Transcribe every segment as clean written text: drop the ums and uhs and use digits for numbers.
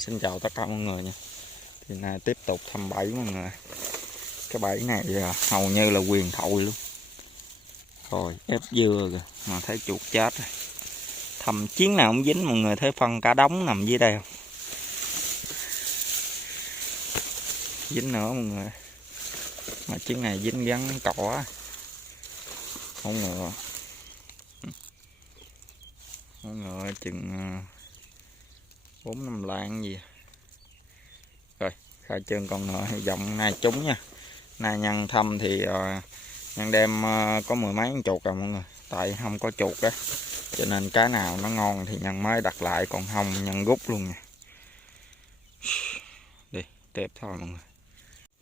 Xin chào tất cả mọi người nha. Thì nay tiếp tục thăm bẫy mọi người. Cái bẫy này hầu như là huyền thoại luôn. Rồi ép dưa kìa, mà thấy chuột chết rồi. Thăm chiến nào cũng dính mọi người, thấy phân cả đống nằm dưới đây không? Dính nữa mọi người. Mà chiến này dính gắn cỏ. Không ngờ. Không ngờ chừng 4-5 lạng gì. Rồi khai trương con nữa, hy vọng nay trúng nha. Nay nhân thăm thì nhân đem có 10 mấy con chuột rồi mọi người. Tại không có chuột á, cho nên cái nào nó ngon thì nhân mới đặt lại, còn không nhân rút luôn nha. Đi tiếp thôi mọi người.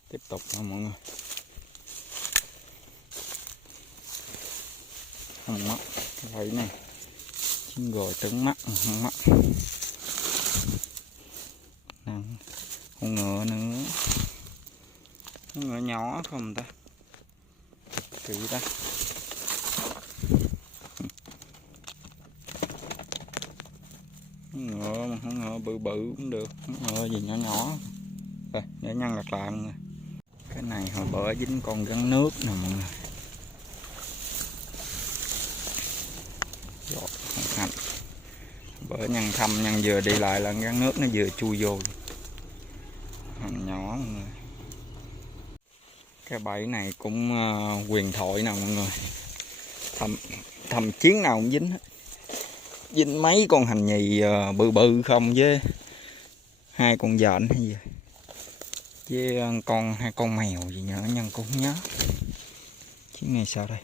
Tiếp tục thôi mọi người. Không mất cái bẫy này. Chín rồi trứng mắt không mất. Con ngựa nữa. Con ngựa nhỏ không ta? Kỳ ta. Con ngựa mà con ngựa bự bự cũng được, con ngựa gì nhỏ nhỏ. Rồi để nhân lật lại mọi người. Cái này hồi bữa dính con rắn nước nè mọi người. Rồi, hành. Bữa nhân thăm nhân vừa đi lại là rắn nước nó vừa chui vô. Hành nhỏ mọi người. Cái bẫy này cũng huyền thoại nè mọi người. Thầm chiến nào cũng dính hết. Dính mấy con hành nhì bự bự không, với 2 con vện hay gì, với 2 con mèo gì nhớ nhân cũng không nhớ. Chiến này sao đây?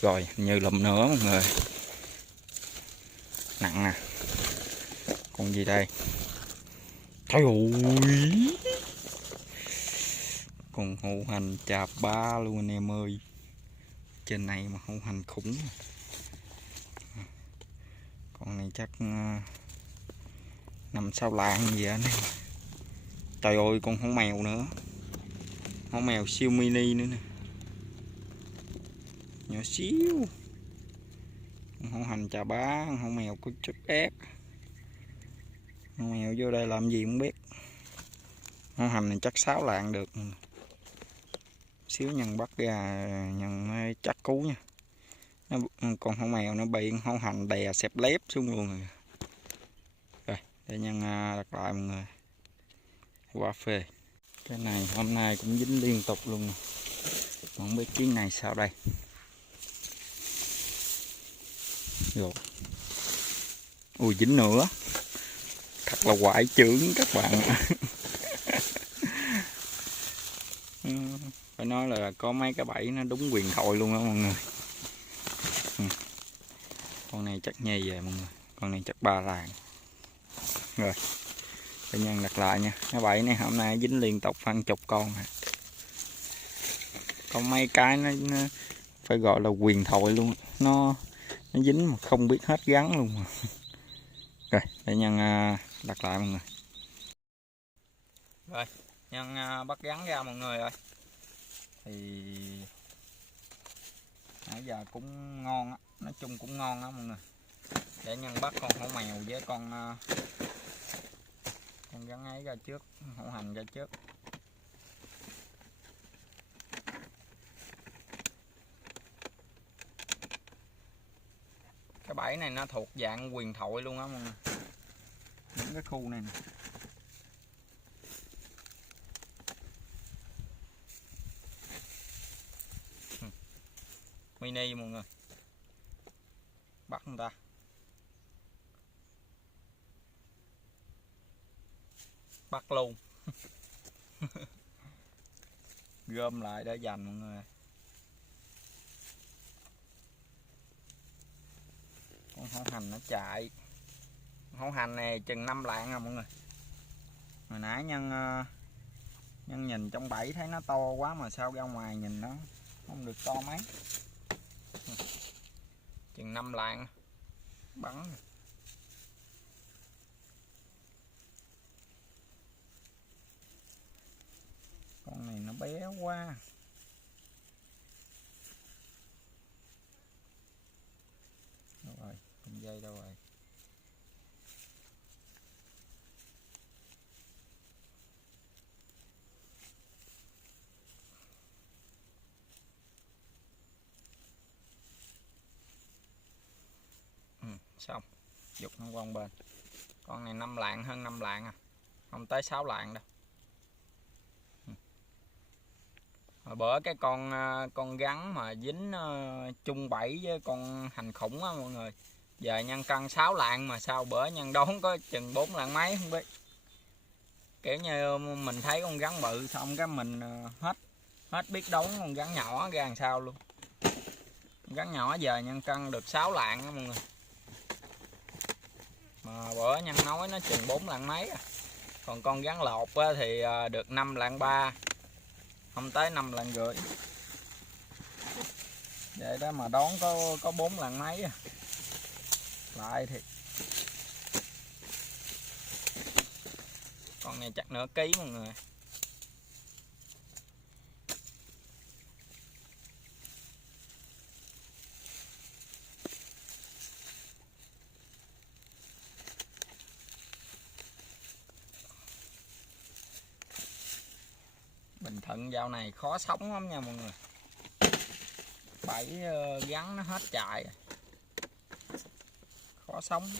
Rồi như lụm nữa mọi người. Nặng nè. Con gì đây? Trời ơi, con hổ hành chà ba luôn anh em ơi. Trên này mà hổ hành khủng. Con này chắc 5-6 lạng gì anh. Trời ơi, con hổ mèo nữa. Hổ mèo siêu mini nữa nè. Nhỏ xíu. Con hổ hành chà bá, con hổ mèo có chút ép. Hổ mèo vô đây làm gì không biết. Hổ hành này chắc 6 lạng được. Xíu nhân bắt ra nhân mới chắc cú nha. Con hổ mèo nó bị hổ hành đè xẹp lép xuống luôn rồi. Rồi để nhân đặt lại mọi người. Qua phê. Cái này hôm nay cũng dính liên tục luôn. Không biết chuyến này sao đây. Rồi. Ui dính nữa. Thật là quại trưởng các bạn. Phải nói là có mấy cái bẫy nó đúng huyền thoại luôn đó mọi người. Con này chắc nhì về mọi người. Con này chắc 3 lạng. Rồi để nhân đặt lại nha. Cái bẫy này hôm nay dính liên tục hàng chục con. Có mấy cái nó phải gọi là huyền thoại luôn. Nó dính mà không biết hết gắn luôn mà. Rồi để nhân đặt lại mọi người. Rồi nhân bắt gắn ra mọi người ơi. Thì nãy giờ cũng ngon á, nói chung cũng ngon á mọi người. Để nhân bắt con hổ mèo với con rắn ấy ra trước, hổ hành ra trước. Cái bẫy này nó thuộc dạng huyền thoại luôn á mọi người. Những cái khu này nè. Mini mọi người. Bắt người ta. Bắt luôn. Gom lại để dành mọi người. Con hổ hành nó chạy. Hổ hành này chừng 5 lạng à mọi người. Hồi nãy nhân nhìn trong bẫy thấy nó to quá, mà sao ra ngoài nhìn nó không được to mấy. Chừng 5 lạng bắn. Con này nó bé quá. Đâu rồi, con dây đâu rồi. xong dục nó qua một bên. Con này 5 lạng, hơn 5 lạng à, không tới 6 lạng đâu. Hồi bữa cái con gắn mà dính chung bẫy với con hành khủng á mọi người, giờ nhân cân 6 lạng mà sao bữa nhân đón có chừng 4 lạng mấy không biết. Kiểu như mình thấy con gắn bự xong cái mình hết biết đón con gắn nhỏ ra làm sao luôn. Con gắn nhỏ giờ nhân cân được 6 lạng đó mọi người, mà bữa nhân nói nó chừng 4 lạng mấy à. Còn con gắn lột thì được 5 lạng 3, không tới 5 lạng rưỡi. Vậy đó mà đón có 4 lạng mấy à. Lại thì con này chắc nửa ký mọi người. Bình Thuận dạo này khó sống lắm nha mọi người. Bẫy gắn nó hết chạy rồi. Khó sống.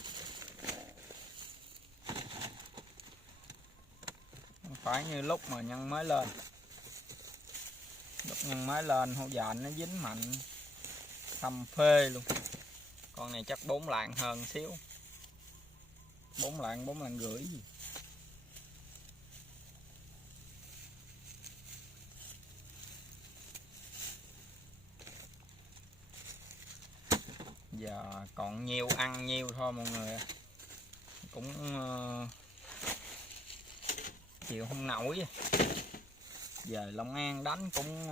Không phải như lúc mà nhân mới lên. Lúc nhân mới lên hô dàn nó dính mạnh thâm phê luôn. Con này chắc 4 lạng hơn xíu. 4 lạng rưỡi gì. Giờ còn nhiêu ăn nhiêu thôi mọi người. Cũng chịu không nổi. Giờ Long An đánh cũng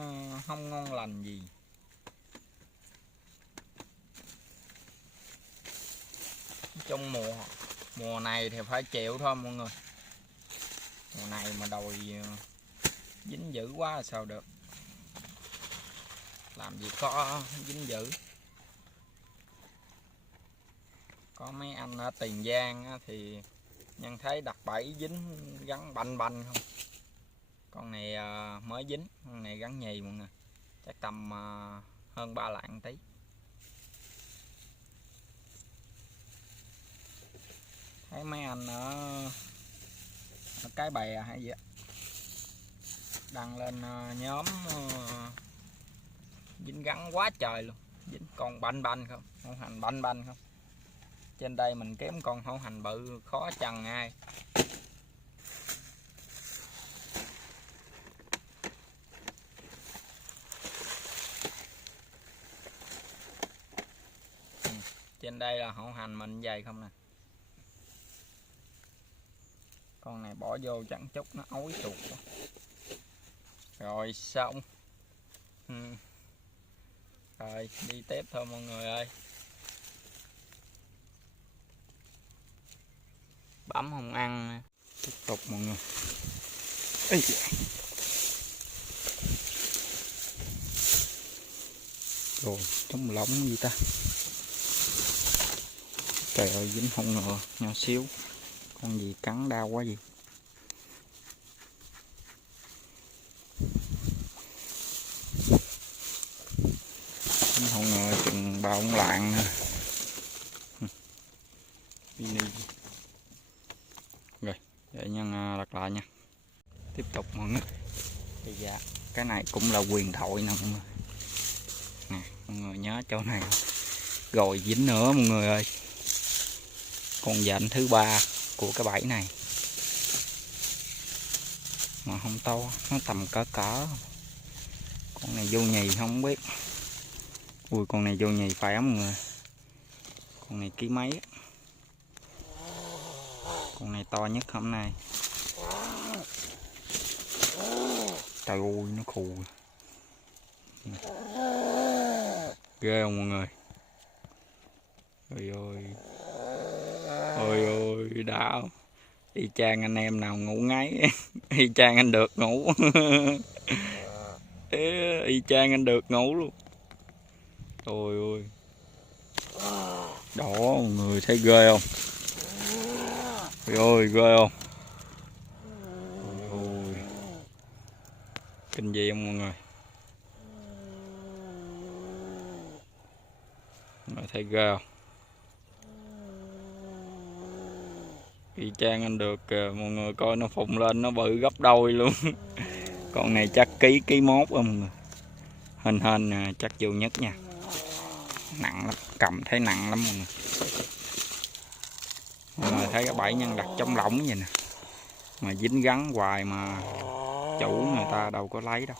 không ngon lành gì. Trong mùa này thì phải chịu thôi mọi người. Mùa này mà đòi dính dữ quá là sao được. Làm gì có dính dữ. Có mấy anh ở Tiền Giang thì nhân thấy đặt bẫy dính gắn banh banh không. Con này mới dính, con này gắn nhì mọi người. Chắc tầm hơn 3 lạng tí. Thấy mấy anh ở Cái Bè hay gì á đăng lên nhóm dính gắn quá trời luôn. Dính con banh banh không, hổ hành banh banh không. Trên đây mình kiếm con hổ hành bự khó chần ai. Trên đây là hổ hành mình dày không nè. Con này bỏ vô chẳng chút nó ói chuột quá. Rồi xong. Rồi đi tiếp thôi mọi người ơi. Bấm không ăn. Tiếp tục mọi người. Ê. Rồi trống lỏng gì ta. Trời ơi dính hông ngờ nhỏ xíu. Con gì cắn đau quá gì. Dính hông ngờ chừng 3 lạng nữa. Rồi để nhân đặt lại nha. Tiếp tục mọi người. Thì dạ cái này cũng là quyền thoại nè mọi người. Nè mọi người nhớ chỗ này. Rồi dính nữa mọi người ơi. Con dạnh thứ 3 của cái bẫy này. Mà không to, nó tầm cỡ. Con này vô nhì không biết. Ui con này vô nhì phải không mọi người. Con này ký mấy. Con này to nhất hôm nay. Trời ơi nó khù. Ghê không mọi người. Ôi ôi. Ôi ôi đã. Y chang anh em nào ngủ ngáy. Y chang anh được ngủ. Y chang anh được ngủ luôn. Ôi ôi. Đó mọi người thấy ghê không. Ôi ôi ghê không. Ôi ôi. Kinh dị không mọi người. Mọi người thấy ghê không. Y chang anh được kìa, mọi người coi nó phùng lên nó bự gấp đôi luôn. Con này chắc ký mốt á mọi người. Hên chắc vô nhất nha. Nặng lắm, cầm thấy nặng lắm mọi người. Mọi người thấy cái bẫy nhân đặt trong lỏng vậy nè. Mà dính gắn hoài mà chủ người ta đâu có lấy đâu.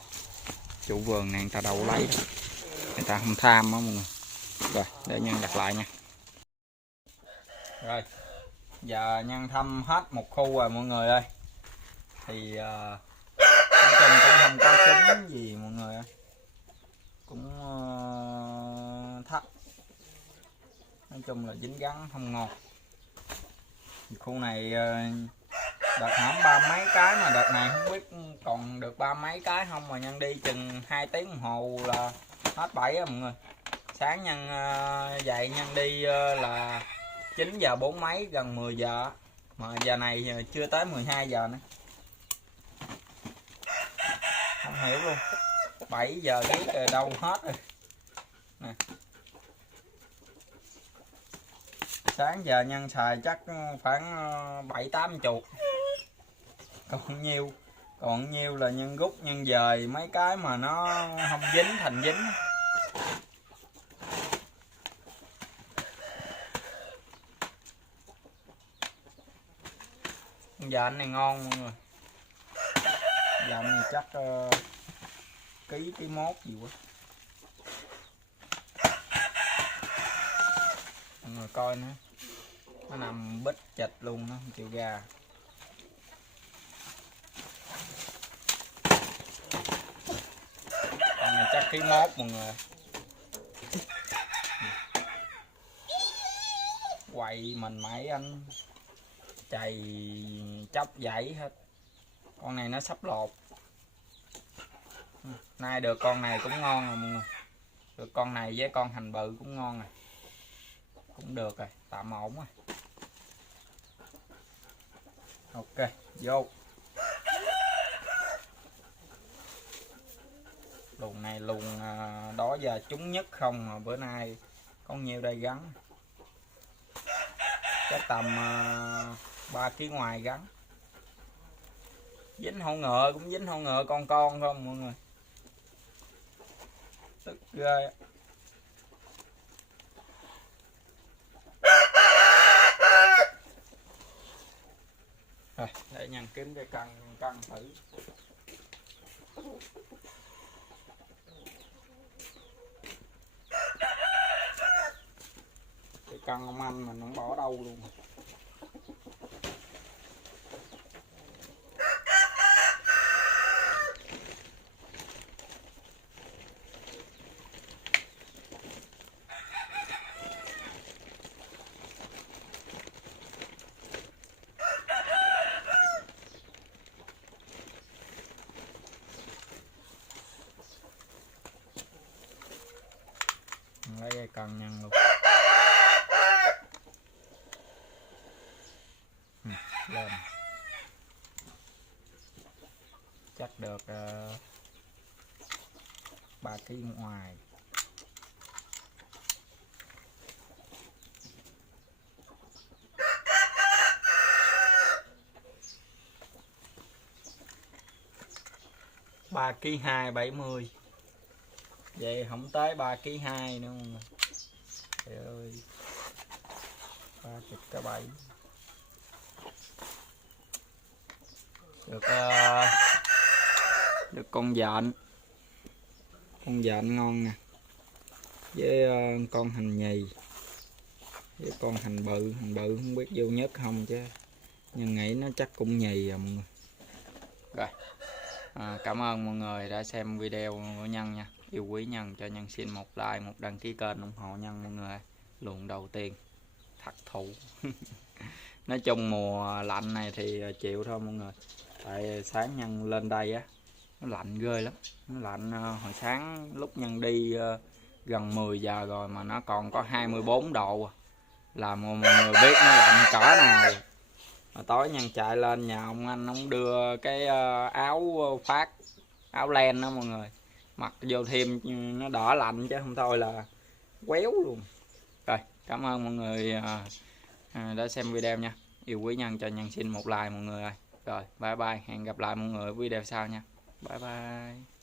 Chủ vườn này người ta đâu có lấy đâu. Người ta không tham á mọi người. Rồi, để nhân đặt lại nha. Rồi, giờ nhân thăm hết một khu rồi mọi người ơi. Thì nói chung cũng không có trúng gì mọi người ơi. Cũng thấp. Nói chung là dính gắn không ngon. Khu này đợt hổm ba mấy cái mà đợt này không biết còn được ba mấy cái không, mà nhân đi chừng 2 tiếng đồng hồ là hết bẫy á mọi người. Sáng nhân dậy nhân đi là 9 giờ 4 mấy, gần 10 giờ, mà giờ này chưa tới 12 giờ nữa. Không hiểu luôn, 7 giờ biết rồi đâu hết rồi nè. Sáng giờ nhân xài chắc khoảng 7-8 chục, còn nhiêu là nhân rút nhân dời mấy cái mà nó không dính thành dính. Giờ anh này ngon mọi người. Giờ anh này chắc ký mốt gì quá. Mọi người coi nữa, nó nằm bít chịch luôn, nó không chịu ra. Con này chắc ký mốt mọi người. Quậy mình mấy anh chày chóc dãy hết. Con này nó sắp lột. Nay được con này cũng ngon rồi mọi người. Được con này với con hành bự cũng ngon rồi. Cũng được rồi, tạm ổn rồi. Ok, vô. Luồng này luồng đó giờ trúng nhất không, mà bữa nay có nhiêu đây gắn. Chắc tầm 3 kg ngoài gắn. Dính hổ ngựa, cũng dính hổ ngựa con không mọi người. Tức ghê. Rồi, để nhân kiếm cái cân thử. Cái cân ông anh mình không bỏ đâu luôn. Lấy cái cân nhân luôn. Lên chắc được 3 kg ngoài. Ba kg 270. Vậy không tới 3 kg 2 nữa mọi người. Trời ơi, 30 cái bẫy. Được con dện ngon nè, với con hành nhì, với con hành bự không biết vô nhất không, chứ nhân nghĩ nó chắc cũng nhì à mọi người. Rồi, cảm ơn mọi người đã xem video của Nhân nha. Yêu quý Nhân, cho Nhân xin một like, một đăng ký kênh ủng hộ Nhân mọi người. Luồng đầu tiên thất thủ. Nói chung mùa lạnh này thì chịu thôi mọi người. Tại sáng Nhân lên đây á, nó lạnh ghê lắm. Nó lạnh hồi sáng lúc Nhân đi gần 10 giờ rồi mà nó còn có 24 độ. Là mọi người biết nó lạnh cỡ nào. Mà tối Nhân chạy lên nhà ông anh, ông đưa cái áo phát, áo len đó mọi người. Mặc vô thêm nó đỡ lạnh, chứ không thôi là quéo luôn. Rồi, cảm ơn mọi người đã xem video nha. yêu quý nhân cho nhân xin một like mọi người ơi. Rồi bye bye, hẹn gặp lại mọi người ở video sau nha. Bye bye.